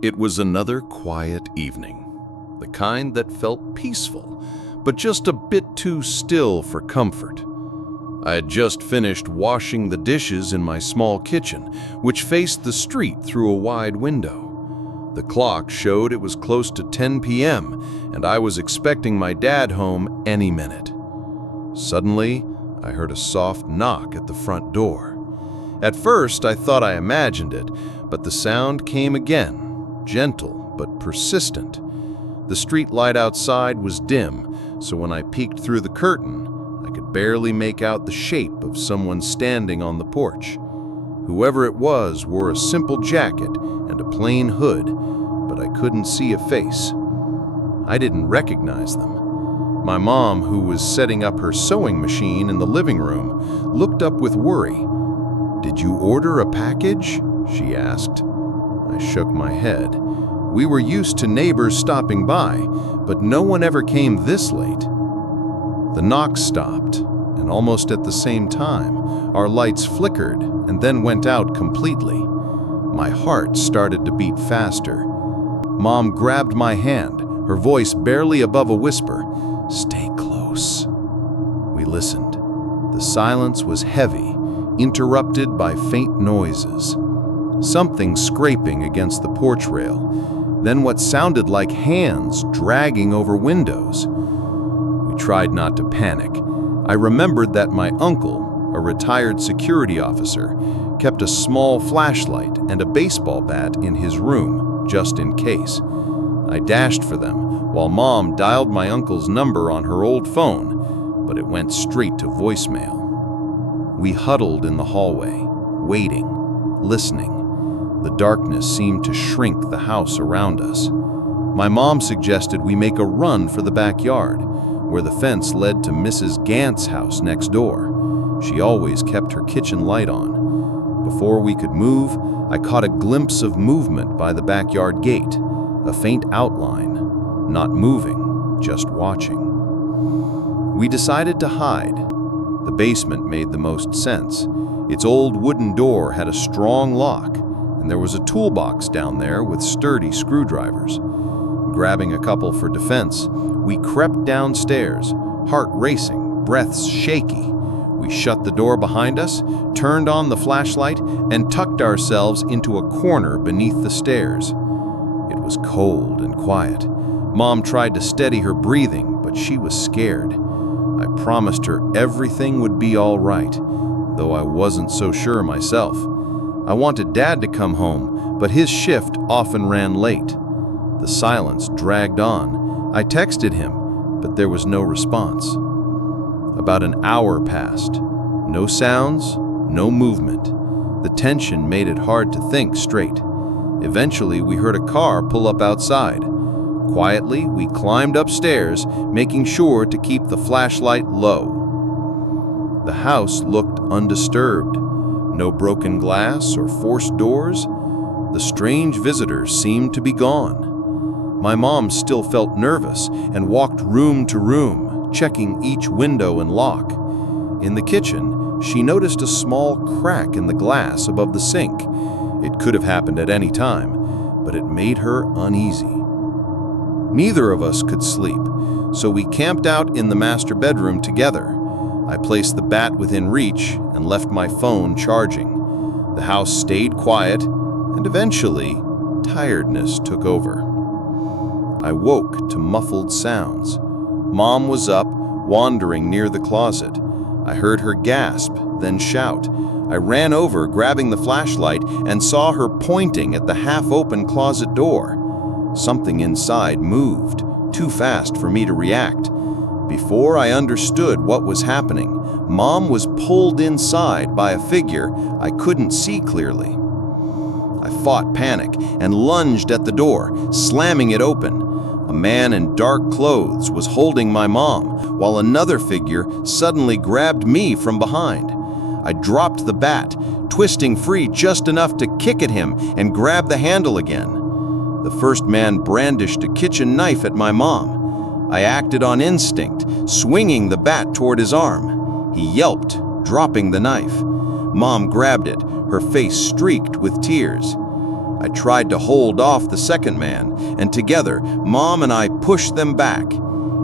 It was another quiet evening, the kind that felt peaceful, but just a bit too still for comfort. I had just finished washing the dishes in my small kitchen, which faced the street through a wide window. The clock showed it was close to 10 p.m., and I was expecting my dad home any minute. Suddenly, I heard a soft knock at the front door. At first, I thought I imagined it, but the sound came again. Gentle but persistent. The street light outside was dim, so when I peeked through the curtain, I could barely make out the shape of someone standing on the porch. Whoever it was wore a simple jacket and a plain hood, but I couldn't see a face. I didn't recognize them. My mom, who was setting up her sewing machine in the living room, looked up with worry. "Did you order a package?" she asked. I shook my head. We were used to neighbors stopping by, but no one ever came this late. The knock stopped, and almost at the same time, our lights flickered and then went out completely. My heart started to beat faster. Mom grabbed my hand, her voice barely above a whisper. "Stay close." We listened. The silence was heavy, interrupted by faint noises. Something scraping against the porch rail, then what sounded like hands dragging over windows. We tried not to panic. I remembered that my uncle, a retired security officer, kept a small flashlight and a baseball bat in his room, just in case. I dashed for them, while Mom dialed my uncle's number on her old phone, but it went straight to voicemail. We huddled in the hallway, waiting, listening. The darkness seemed to shrink the house around us. My mom suggested we make a run for the backyard, where the fence led to Mrs. Gant's house next door. She always kept her kitchen light on. Before we could move, I caught a glimpse of movement by the backyard gate, a faint outline, not moving, just watching. We decided to hide. The basement made the most sense. Its old wooden door had a strong lock, and there was a toolbox down there with sturdy screwdrivers. Grabbing a couple for defense, we crept downstairs, heart racing, breaths shaky. We shut the door behind us, turned on the flashlight, and tucked ourselves into a corner beneath the stairs. It was cold and quiet. Mom tried to steady her breathing, but she was scared. I promised her everything would be all right, though I wasn't so sure myself. I wanted Dad to come home, but his shift often ran late. The silence dragged on. I texted him, but there was no response. About an hour passed. No sounds, no movement. The tension made it hard to think straight. Eventually, we heard a car pull up outside. Quietly, we climbed upstairs, making sure to keep the flashlight low. The house looked undisturbed. No broken glass or forced doors. The strange visitors seemed to be gone. My mom still felt nervous and walked room to room, checking each window and lock. In the kitchen, she noticed a small crack in the glass above the sink. It could have happened at any time, but it made her uneasy. Neither of us could sleep, so we camped out in the master bedroom together. I placed the bat within reach and left my phone charging. The house stayed quiet, and eventually, tiredness took over. I woke to muffled sounds. Mom was up, wandering near the closet. I heard her gasp, then shout. I ran over, grabbing the flashlight, and saw her pointing at the half-open closet door. Something inside moved, too fast for me to react. Before I understood what was happening, Mom was pulled inside by a figure I couldn't see clearly. I fought panic and lunged at the door, slamming it open. A man in dark clothes was holding my mom, while another figure suddenly grabbed me from behind. I dropped the bat, twisting free just enough to kick at him and grab the handle again. The first man brandished a kitchen knife at my mom. I acted on instinct, swinging the bat toward his arm. He yelped, dropping the knife. Mom grabbed it, her face streaked with tears. I tried to hold off the second man, and together, Mom and I pushed them back.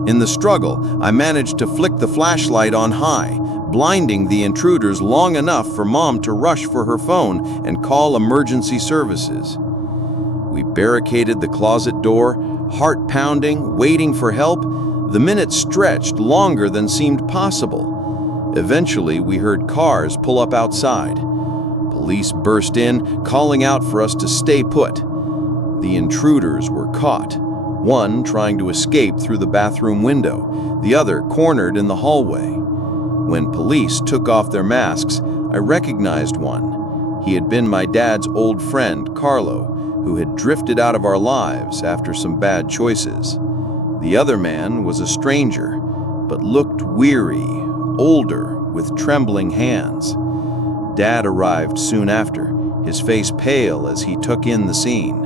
In the struggle, I managed to flick the flashlight on high, blinding the intruders long enough for Mom to rush for her phone and call emergency services. We barricaded the closet door, heart pounding, waiting for help. The minutes stretched longer than seemed possible. Eventually, we heard cars pull up outside. Police burst in, calling out for us to stay put. The intruders were caught, one trying to escape through the bathroom window, the other cornered in the hallway. When police took off their masks, I recognized one. He had been my dad's old friend, Carlo, who had drifted out of our lives after some bad choices. The other man was a stranger, but looked weary, older, with trembling hands. Dad arrived soon after, his face pale as he took in the scene.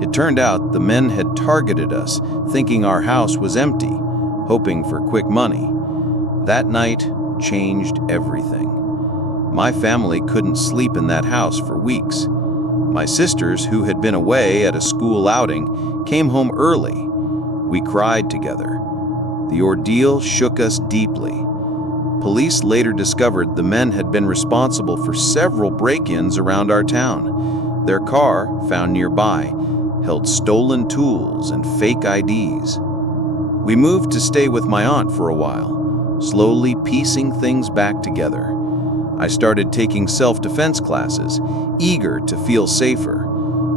It turned out the men had targeted us, thinking our house was empty, hoping for quick money. That night changed everything. My family couldn't sleep in that house for weeks. My sisters, who had been away at a school outing, came home early. We cried together. The ordeal shook us deeply. Police later discovered the men had been responsible for several break-ins around our town. Their car, found nearby, held stolen tools and fake IDs. We moved to stay with my aunt for a while, slowly piecing things back together. I started taking self-defense classes, eager to feel safer.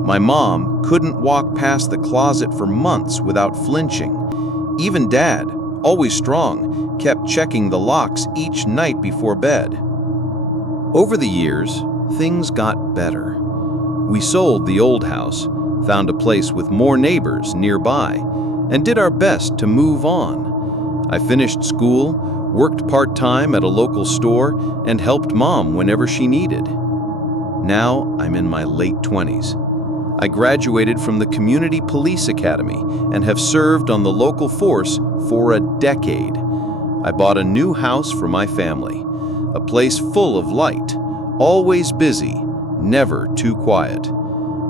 My mom couldn't walk past the closet for months without flinching. Even Dad, always strong, kept checking the locks each night before bed. Over the years, things got better. We sold the old house, found a place with more neighbors nearby, and did our best to move on. I finished school, worked part-time at a local store, and helped Mom whenever she needed. Now I'm in my late 20s. I graduated from the Community Police Academy and have served on the local force for a decade. I bought a new house for my family, a place full of light, always busy, never too quiet.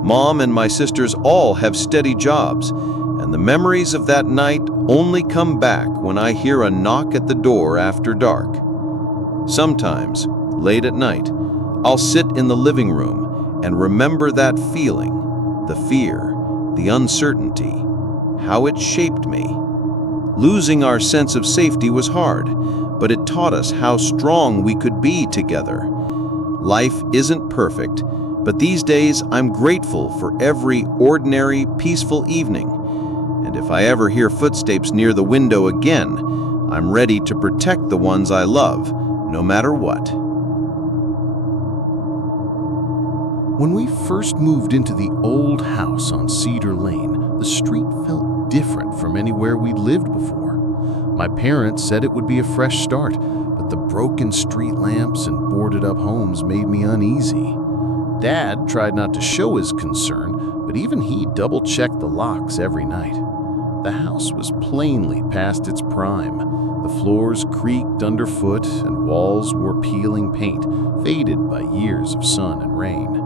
Mom and my sisters all have steady jobs, and the memories of that night only come back when I hear a knock at the door after dark. Sometimes, late at night, I'll sit in the living room and remember that feeling, the fear, the uncertainty, how it shaped me. Losing our sense of safety was hard, but it taught us how strong we could be together. Life isn't perfect, but these days I'm grateful for every ordinary, peaceful evening. And if I ever hear footsteps near the window again, I'm ready to protect the ones I love, no matter what. When we first moved into the old house on Cedar Lane, the street felt different from anywhere we'd lived before. My parents said it would be a fresh start, but the broken street lamps and boarded-up homes made me uneasy. Dad tried not to show his concern, but even he double-checked the locks every night. The house was plainly past its prime. The floors creaked underfoot and walls wore peeling paint, faded by years of sun and rain.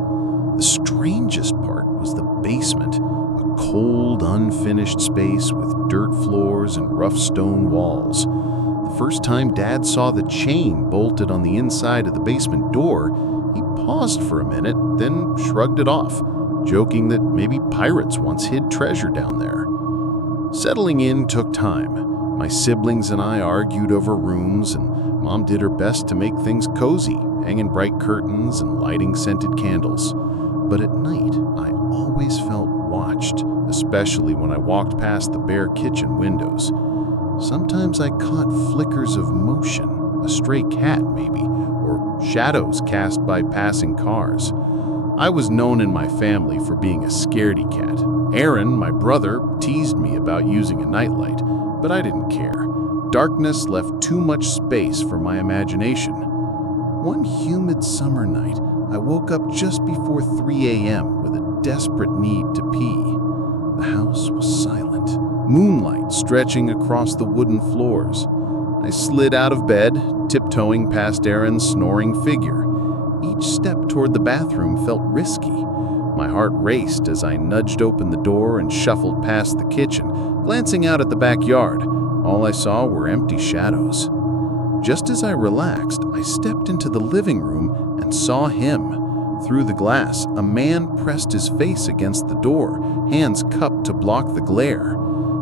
The strangest part was the basement, a cold, unfinished space with dirt floors and rough stone walls. The first time Dad saw the chain bolted on the inside of the basement door, he paused for a minute, then shrugged it off, joking that maybe pirates once hid treasure down there. Settling in took time. My siblings and I argued over rooms, and Mom did her best to make things cozy, hanging bright curtains and lighting scented candles. But at night, I always felt watched, especially when I walked past the bare kitchen windows. Sometimes I caught flickers of motion, a stray cat maybe, or shadows cast by passing cars. I was known in my family for being a scaredy cat. Aaron, my brother, teased me about using a nightlight, but I didn't care. Darkness left too much space for my imagination. One humid summer night, I woke up just before 3 a.m. with a desperate need to pee. The house was silent, moonlight stretching across the wooden floors. I slid out of bed, tiptoeing past Aaron's snoring figure. Each step toward the bathroom felt risky. My heart raced as I nudged open the door and shuffled past the kitchen, glancing out at the backyard. All I saw were empty shadows. Just as I relaxed, I stepped into the living room and saw him. Through the glass, a man pressed his face against the door, hands cupped to block the glare.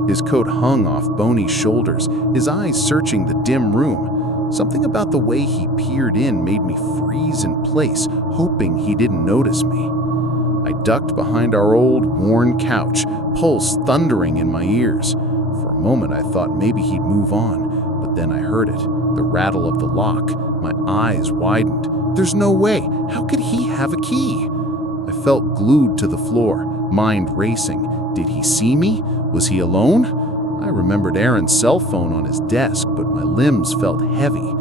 His coat hung off bony shoulders, his eyes searching the dim room. Something about the way he peered in made me freeze in place, hoping he didn't notice me. I ducked behind our old, worn couch, pulse thundering in my ears. For a moment I thought maybe he'd move on, but then I heard it, the rattle of the lock. My eyes widened. There's no way. How could he have a key? I felt glued to the floor, mind racing. Did he see me? Was he alone? I remembered Aaron's cell phone on his desk, but my limbs felt heavy.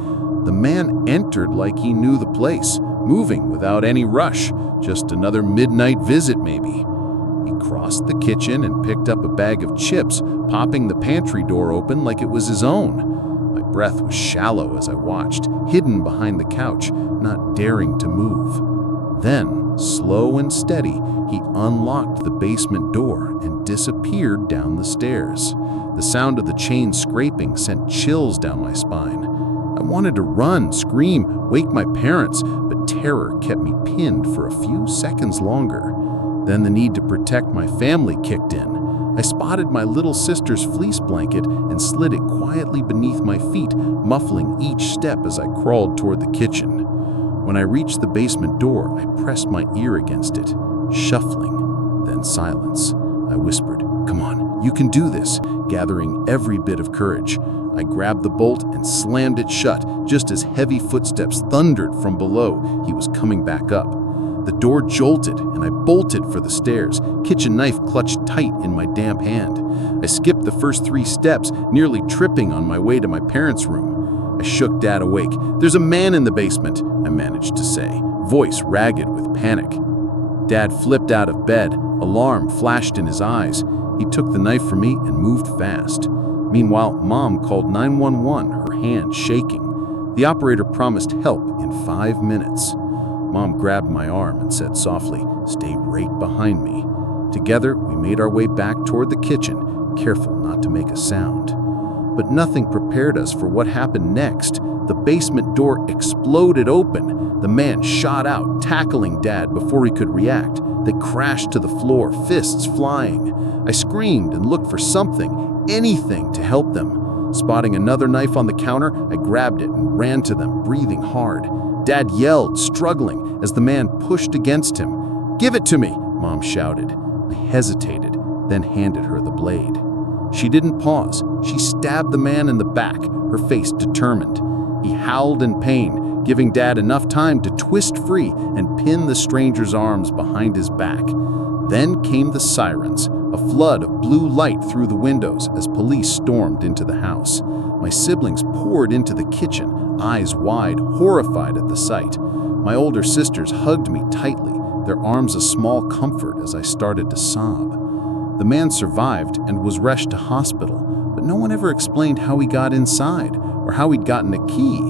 The man entered like he knew the place, moving without any rush. Just another midnight visit, maybe. He crossed the kitchen and picked up a bag of chips, popping the pantry door open like it was his own. My breath was shallow as I watched, hidden behind the couch, not daring to move. Then, slow and steady, he unlocked the basement door and disappeared down the stairs. The sound of the chain scraping sent chills down my spine. I wanted to run, scream, wake my parents, but terror kept me pinned for a few seconds longer. Then the need to protect my family kicked in. I spotted my little sister's fleece blanket and slid it quietly beneath my feet, muffling each step as I crawled toward the kitchen. When I reached the basement door, I pressed my ear against it, shuffling, then silence. I whispered, "Come on, you can do this," gathering every bit of courage. I grabbed the bolt and slammed it shut, just as heavy footsteps thundered from below. He was coming back up. The door jolted, and I bolted for the stairs, kitchen knife clutched tight in my damp hand. I skipped the first 3 steps, nearly tripping on my way to my parents' room. I shook Dad awake. "There's a man in the basement," I managed to say, voice ragged with panic. Dad flipped out of bed, alarm flashed in his eyes. He took the knife from me and moved fast. Meanwhile, Mom called 911, her hand shaking. The operator promised help in 5 minutes. Mom grabbed my arm and said softly, "Stay right behind me." Together, we made our way back toward the kitchen, careful not to make a sound. But nothing prepared us for what happened next. The basement door exploded open. The man shot out, tackling Dad before he could react. They crashed to the floor, fists flying. I screamed and looked for something, anything to help them. Spotting another knife on the counter, I grabbed it and ran to them, breathing hard. Dad yelled, struggling, as the man pushed against him. "Give it to me," Mom shouted. I hesitated, then handed her the blade. She didn't pause. She stabbed the man in the back, her face determined. He howled in pain, giving Dad enough time to twist free and pin the stranger's arms behind his back. Then came the sirens, a flood of blue light through the windows as police stormed into the house. My siblings poured into the kitchen, eyes wide, horrified at the sight. My older sisters hugged me tightly, their arms a small comfort as I started to sob. The man survived and was rushed to hospital, but no one ever explained how he got inside or how he'd gotten a key.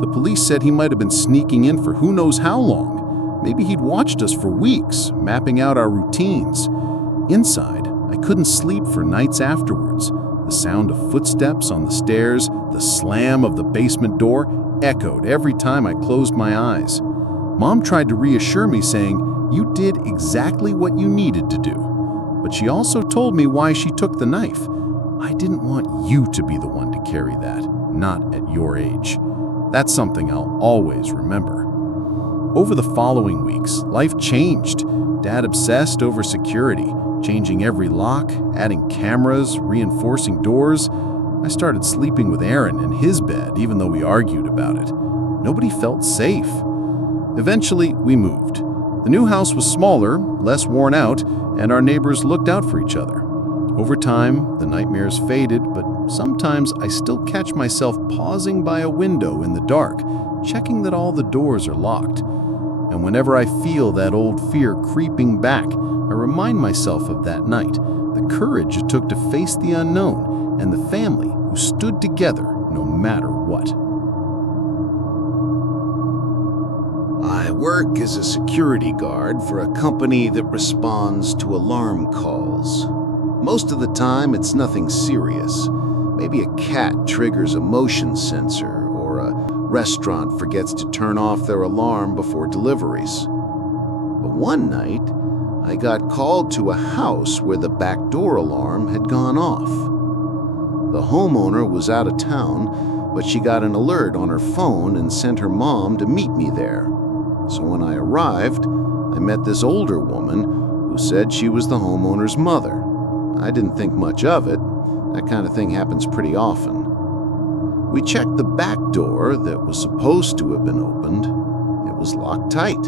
The police said he might have been sneaking in for who knows how long. Maybe he'd watched us for weeks, mapping out our routines. Inside, I couldn't sleep for nights afterwards. The sound of footsteps on the stairs, the slam of the basement door, echoed every time I closed my eyes. Mom tried to reassure me, saying, "You did exactly what you needed to do." But she also told me why she took the knife. I didn't want you to be the one to carry that, not at your age. That's something I'll always remember. Over the following weeks, life changed. Dad obsessed over security, changing every lock, adding cameras, reinforcing doors. I started sleeping with Aaron in his bed, even though we argued about it. Nobody felt safe. Eventually, we moved. The new house was smaller, less worn out, and our neighbors looked out for each other. Over time, the nightmares faded, but sometimes I still catch myself pausing by a window in the dark, checking that all the doors are locked. And whenever I feel that old fear creeping back, I remind myself of that night, the courage it took to face the unknown, and the family who stood together no matter what. I work as a security guard for a company that responds to alarm calls. Most of the time, it's nothing serious. Maybe a cat triggers a motion sensor, or a restaurant forgets to turn off their alarm before deliveries. But one night, I got called to a house where the back door alarm had gone off. The homeowner was out of town, but she got an alert on her phone and sent her mom to meet me there. So when I arrived, I met this older woman who said she was the homeowner's mother. I didn't think much of it. That kind of thing happens pretty often. We checked the back door that was supposed to have been opened. It was locked tight.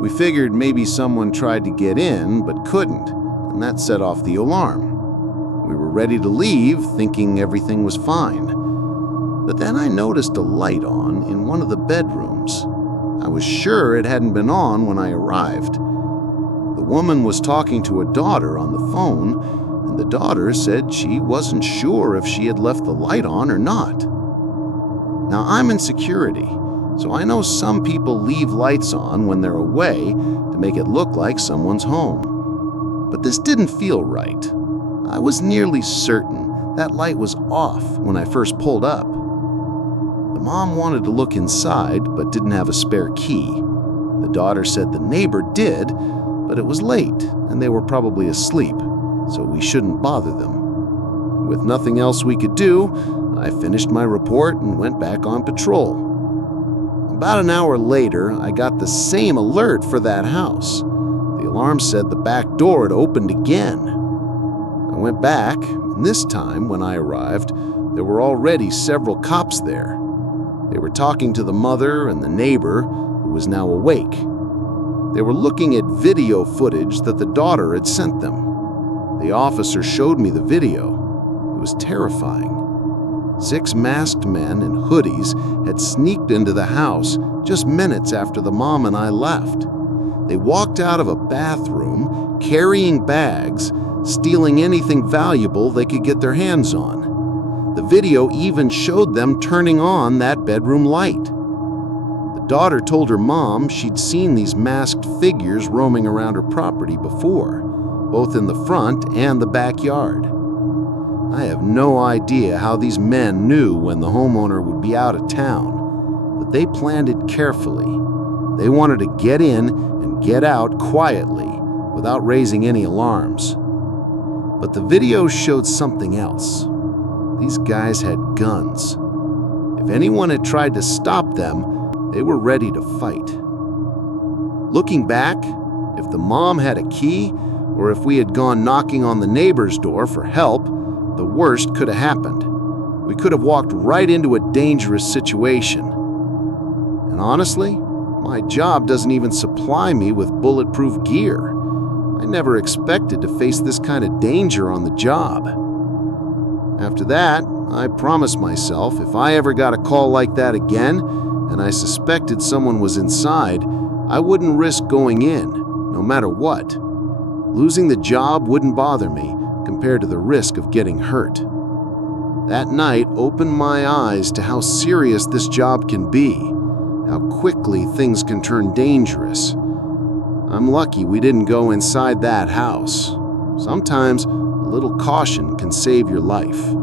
We figured maybe someone tried to get in but couldn't, and that set off the alarm. We were ready to leave, thinking everything was fine. But then I noticed a light on in one of the bedrooms. I was sure it hadn't been on when I arrived. The woman was talking to a daughter on the phone, and the daughter said she wasn't sure if she had left the light on or not. Now, I'm in security, so I know some people leave lights on when they're away to make it look like someone's home. But this didn't feel right. I was nearly certain that light was off when I first pulled up. The mom wanted to look inside, but didn't have a spare key. The daughter said the neighbor did, but it was late, and they were probably asleep, so we shouldn't bother them. With nothing else we could do, I finished my report and went back on patrol. About an hour later, I got the same alert for that house. The alarm said the back door had opened again. I went back, and this time, when I arrived, there were already several cops there. They were talking to the mother and the neighbor, who was now awake. They were looking at video footage that the daughter had sent them. The officer showed me the video. It was terrifying. 6 masked men in hoodies had sneaked into the house just minutes after the mom and I left. They walked out of a bathroom, carrying bags, stealing anything valuable they could get their hands on. The video even showed them turning on that bedroom light. The daughter told her mom she'd seen these masked figures roaming around her property before, both in the front and the backyard. I have no idea how these men knew when the homeowner would be out of town, but they planned it carefully. They wanted to get in and get out quietly without raising any alarms. But the video showed something else. These guys had guns. If anyone had tried to stop them, they were ready to fight. Looking back, if the mom had a key, or if we had gone knocking on the neighbor's door for help, the worst could have happened. We could have walked right into a dangerous situation. And honestly, my job doesn't even supply me with bulletproof gear. I never expected to face this kind of danger on the job. After that, I promised myself if I ever got a call like that again, and I suspected someone was inside, I wouldn't risk going in, no matter what. Losing the job wouldn't bother me compared to the risk of getting hurt. That night opened my eyes to how serious this job can be, how quickly things can turn dangerous. I'm lucky we didn't go inside that house. Sometimes a little caution can save your life.